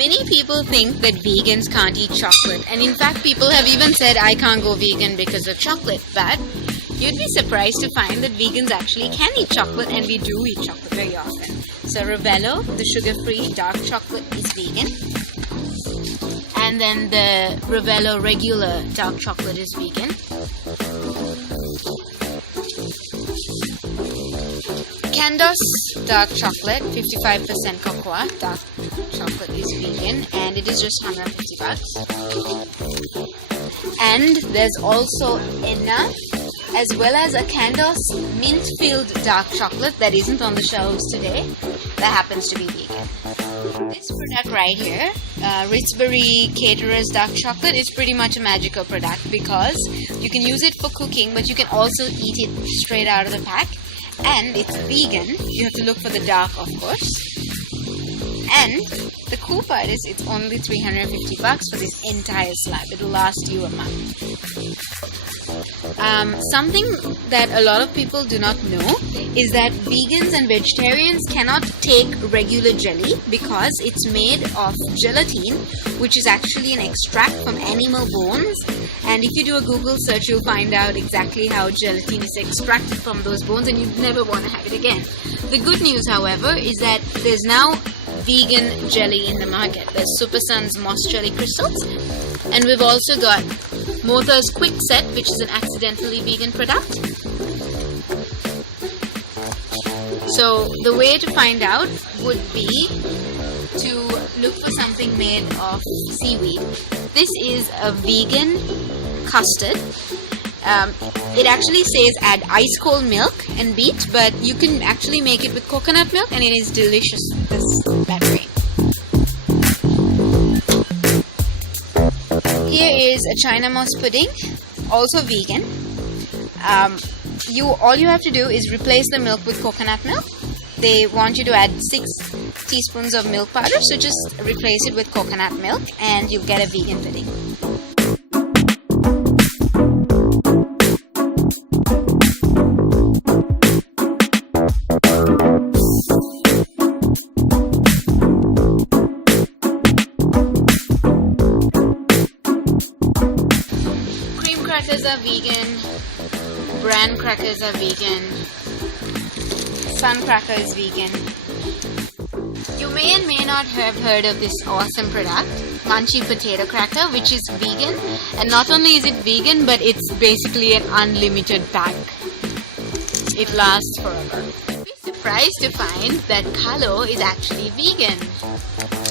Many people think that vegans can't eat chocolate, and in fact people have even said I can't go vegan because of chocolate, but you'd be surprised to find that vegans actually can eat chocolate, and we do eat chocolate very often. So Ravello, the sugar-free dark chocolate, is vegan, and then the Ravello regular dark chocolate is vegan. Candos dark chocolate, 55% cocoa dark chocolate is vegan, and it is just $150. And there's also Enna, as well as a Candos mint-filled dark chocolate that isn't on the shelves today, that happens to be vegan. This product right here, Ritzbury Caterer's dark chocolate, is pretty much a magical product because you can use it for cooking, but you can also eat it straight out of the pack. And it's vegan. You have to look for the dark, of course. And the cool part is it's only $350 for this entire slab. It'll last you a month. Something that a lot of people do not know is that vegans and vegetarians cannot take regular jelly because it's made of gelatin, which is actually an extract from animal bones. And if you do a Google search, you'll find out exactly how gelatin is extracted from those bones, and you'd never want to have it again. The good news, however, is that there's now vegan jelly in the market. There's Super Sun's Moss Jelly Crystals, and we've also got Motha's Quick Set, which is an accidentally vegan product. So the way to find out would be to look for something made of seaweed. This is a vegan custard. It actually says add ice cold milk and beat, but you can actually make it with coconut milk, and it is delicious, this battery. Here is a China moss pudding, also vegan. All you have to do is replace the milk with coconut milk. They want you to add 6 teaspoons of milk powder, so just replace it with coconut milk and you'll get a vegan pudding. Cream crackers are vegan, bran crackers are vegan, sun cracker is vegan. You may and may not have heard of this awesome product, Munchy Potato Cracker, which is vegan. And not only is it vegan, but it's basically an unlimited pack. It lasts forever. You'll be surprised to find that Kalo is actually vegan.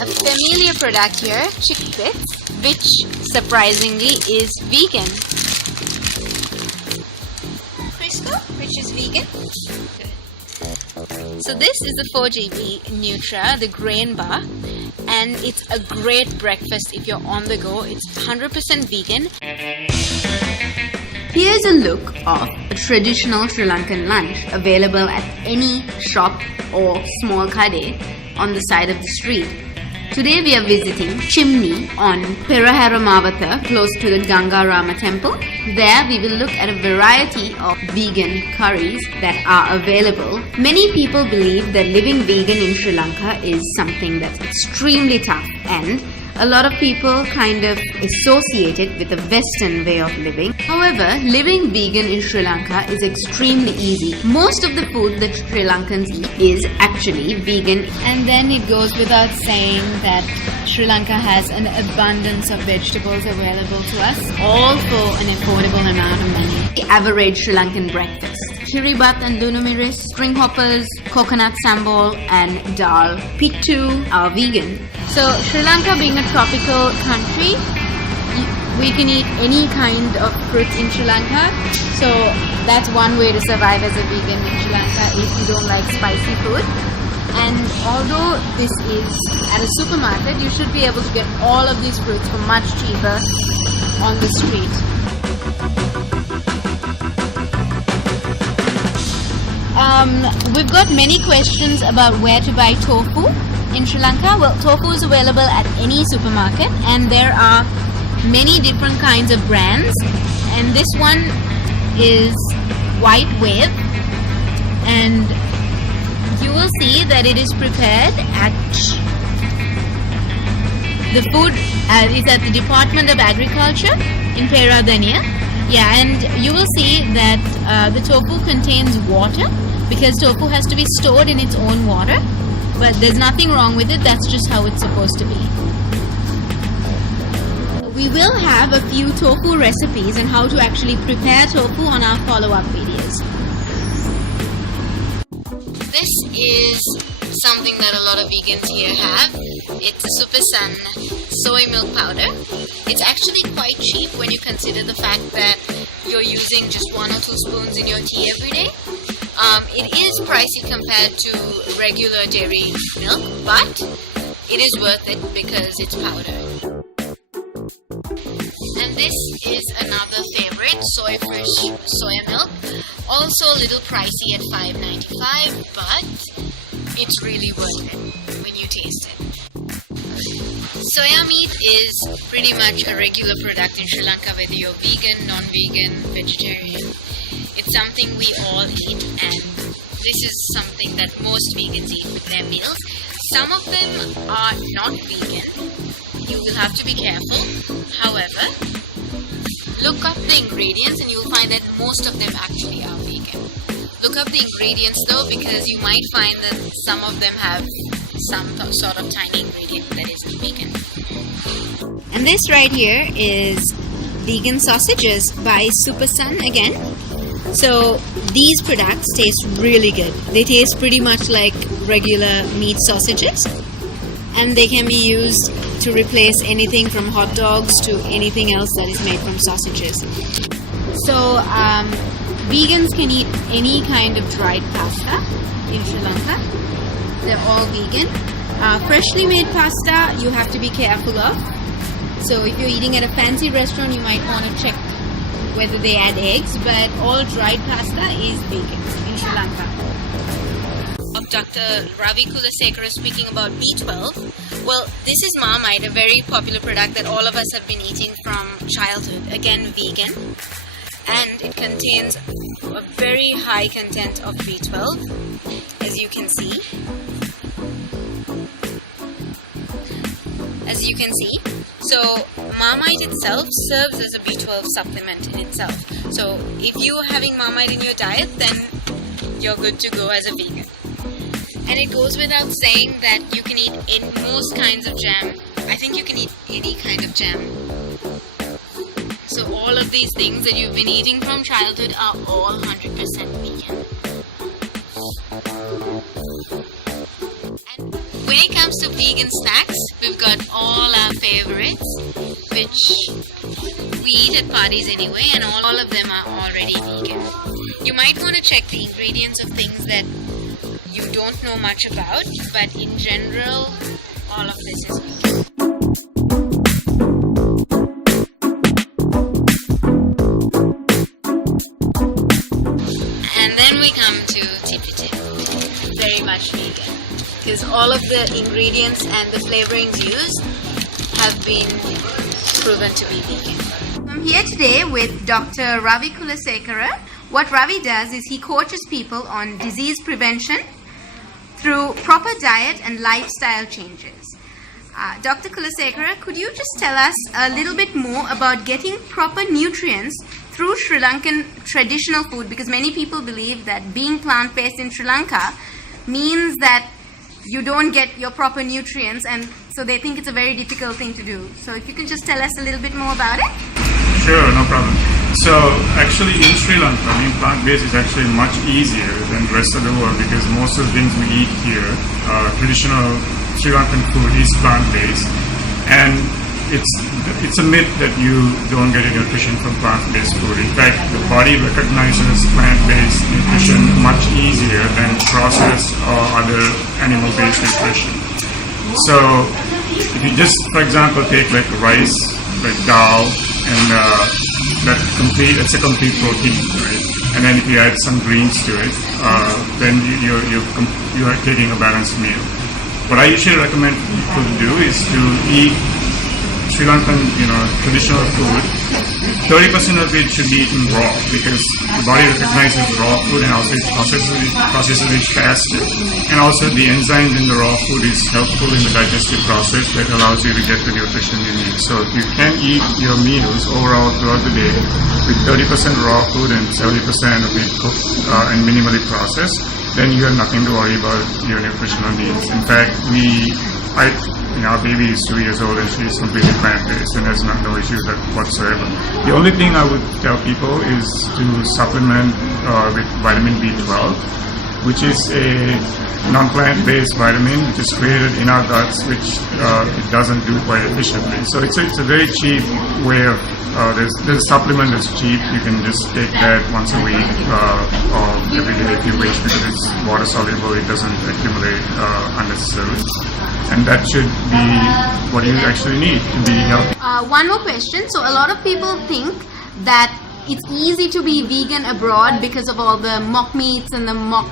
A familiar product here, Chickpits, which surprisingly is vegan. Crisco, which is vegan. So this is the 4GB Nutra, the grain bar, and it's a great breakfast if you're on the go. It's 100% vegan. Here's a look of a traditional Sri Lankan lunch available at any shop or small kade on the side of the street. Today we are visiting Chimney on Perahera close to the Ganga Rama temple. There we will look at a variety of vegan curries that are available. Many people believe that living vegan in Sri Lanka is something that's extremely tough, and a lot of people kind of associate it with a Western way of living. However, living vegan in Sri Lanka is extremely easy. Most of the food that Sri Lankans eat is actually vegan. And then it goes without saying that Sri Lanka has an abundance of vegetables available to us, all for an affordable amount of money. The average Sri Lankan breakfast: kiribat and lunumiris, string hoppers, coconut sambal, and dal pittu are vegan. So Sri Lanka being a tropical country, we can eat any kind of fruit in Sri Lanka. So that's one way to survive as a vegan in Sri Lanka if you don't like spicy food. And although this is at a supermarket, you should be able to get all of these fruits for much cheaper on the street. We've got many questions about where to buy tofu in Sri Lanka. Well, tofu is available at any supermarket, and there are many different kinds of brands. And this one is White Wave, and you will see that it is prepared at The food is at the Department of Agriculture in Peradeniya. Yeah, and you will see that the tofu contains water because tofu has to be stored in its own water. But there's nothing wrong with it, that's just how it's supposed to be. We will have a few tofu recipes and how to actually prepare tofu on our follow-up videos. This is something that a lot of vegans here have. It's a Super Sun soy milk powder. It's actually quite cheap when you consider the fact that you're using just 1 or 2 spoons in your tea every day. It is pricey compared to regular dairy milk, but it is worth it because it's powder. And this is another favorite, soy fresh soya milk. Also a little pricey at $5.95, but it's really worth it when you taste it. Soya meat is pretty much a regular product in Sri Lanka, whether you're vegan, non-vegan, vegetarian. It's something we all eat, and this is something that most vegans eat with their meals. Some of them are not vegan. You will have to be careful. However, look up the ingredients and you'll find that most of them actually are vegan. Look up the ingredients though, because you might find that some of them have some sort of tiny ingredient that isn't vegan. And this right here is vegan sausages by Super Sun again. So these products taste really good. They taste pretty much like regular meat sausages, and they can be used to replace anything from hot dogs to anything else that is made from sausages. So vegans can eat any kind of dried pasta in Sri Lanka. They're all vegan. Freshly made pasta you have to be careful of. So if you're eating at a fancy restaurant, you might want to check whether they add eggs, but all dried pasta is vegan in Sri Lanka. Of Dr. Ravi Kulasekara speaking about B12. Well, this is Marmite, a very popular product that all of us have been eating from childhood. Again, vegan. And it contains a very high content of B12, as you can see. As you can see. So Marmite itself serves as a B12 supplement in itself. So if you're having Marmite in your diet, then you're good to go as a vegan. And it goes without saying that you can eat most kinds of jam. I think you can eat any kind of jam. So all of these things that you've been eating from childhood are all 100% vegan. And when it comes to vegan snacks, we've got all our favorites, which we eat at parties anyway, and all of them are already vegan. You might want to check the ingredients of things that you don't know much about, but in general, all of this is vegan. And then we come to tipi tip, very much vegan, because all of the ingredients and the flavorings used have been proven to be vegan. I'm here today with Dr. Ravi Kulasekara. What Ravi does is he coaches people on disease prevention through proper diet and lifestyle changes. Dr. Kulasekara, could you just tell us a little bit more about getting proper nutrients through Sri Lankan traditional food? Because many people believe that being plant-based in Sri Lanka means that you don't get your proper nutrients, and so they think it's a very difficult thing to do. So if you can just tell us a little bit more about it. Sure, no problem. So actually in Sri Lanka, being plant-based is actually much easier than the rest of the world, because most of the things we eat here, traditional Sri Lankan food is plant-based, and it's a myth that you don't get your nutrition from plant-based food. In fact, the body recognizes plant-based nutrition much easier than processed or other animal-based nutrition. So if you just, for example, take like rice, like dal, and it's a complete protein, right? And then if you add some greens to it, then you are taking a balanced meal. What I usually recommend people to do is to eat Sri Lankan, traditional food 30% of it should be eaten raw because the body recognizes raw food and also it processes it faster. And also the enzymes in the raw food is helpful in the digestive process that allows you to get the nutrition you need. So if you can eat your meals overall throughout the day with 30% raw food and 70% of it cooked and minimally processed, then you have nothing to worry about your nutritional needs. In fact, our baby is 2 years old and she's completely plant-based and has no issues whatsoever. The only thing I would tell people is to supplement with vitamin B12, which is a non-plant-based vitamin which is created in our guts, which it doesn't do quite efficiently. So it's a very cheap way of there's a supplement that's cheap. You can just take that once a week or every day if you wish, because it's water soluble. It doesn't accumulate unnecessarily, and that should be what you actually need to be healthy. One more question. So a lot of people think that it's easy to be vegan abroad because of all the mock meats and the mock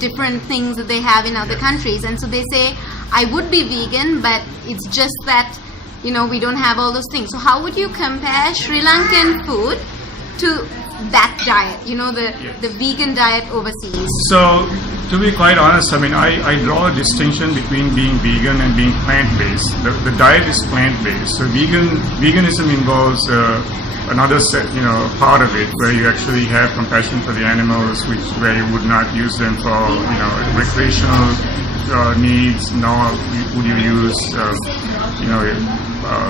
different things that they have in other countries, and so they say, I would be vegan, but it's just that we don't have all those things. So how would you compare Sri Lankan food to that diet, the vegan diet overseas? So to be quite honest, I draw a distinction between being vegan and being plant-based. The diet is plant-based. So veganism involves another part of it where you actually have compassion for the animals, where you would not use them for recreational needs, nor would you use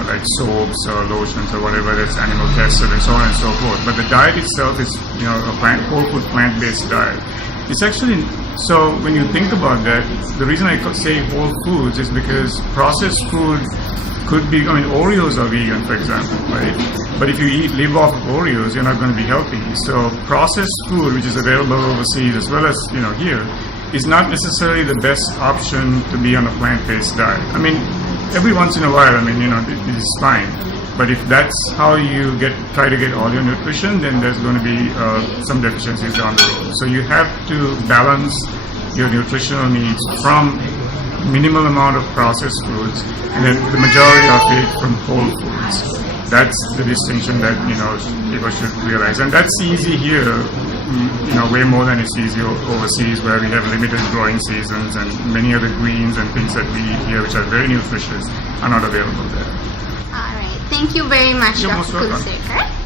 like soaps or lotions or whatever that's animal tested and so on and so forth. But the diet itself is a whole food plant-based diet. It's actually, so when you think about that, the reason I say whole foods is because processed food could be, Oreos are vegan, for example, right? But if you live off of Oreos, you're not going to be healthy. So processed food, which is available overseas as well as, here, is not necessarily the best option to be on a plant-based diet. Every once in a while, it is fine. But if that's how you try to get all your nutrition, then there's going to be some deficiencies down the road. So you have to balance your nutritional needs from minimal amount of processed foods and then the majority of it from whole foods. That's the distinction that people should realize, and that's easy here, way more than it's easy overseas, where we have limited growing seasons and many other greens and things that we eat here, which are very nutritious, are not available there. All right, thank you very much, You're Dr. most welcome. Kulsekar.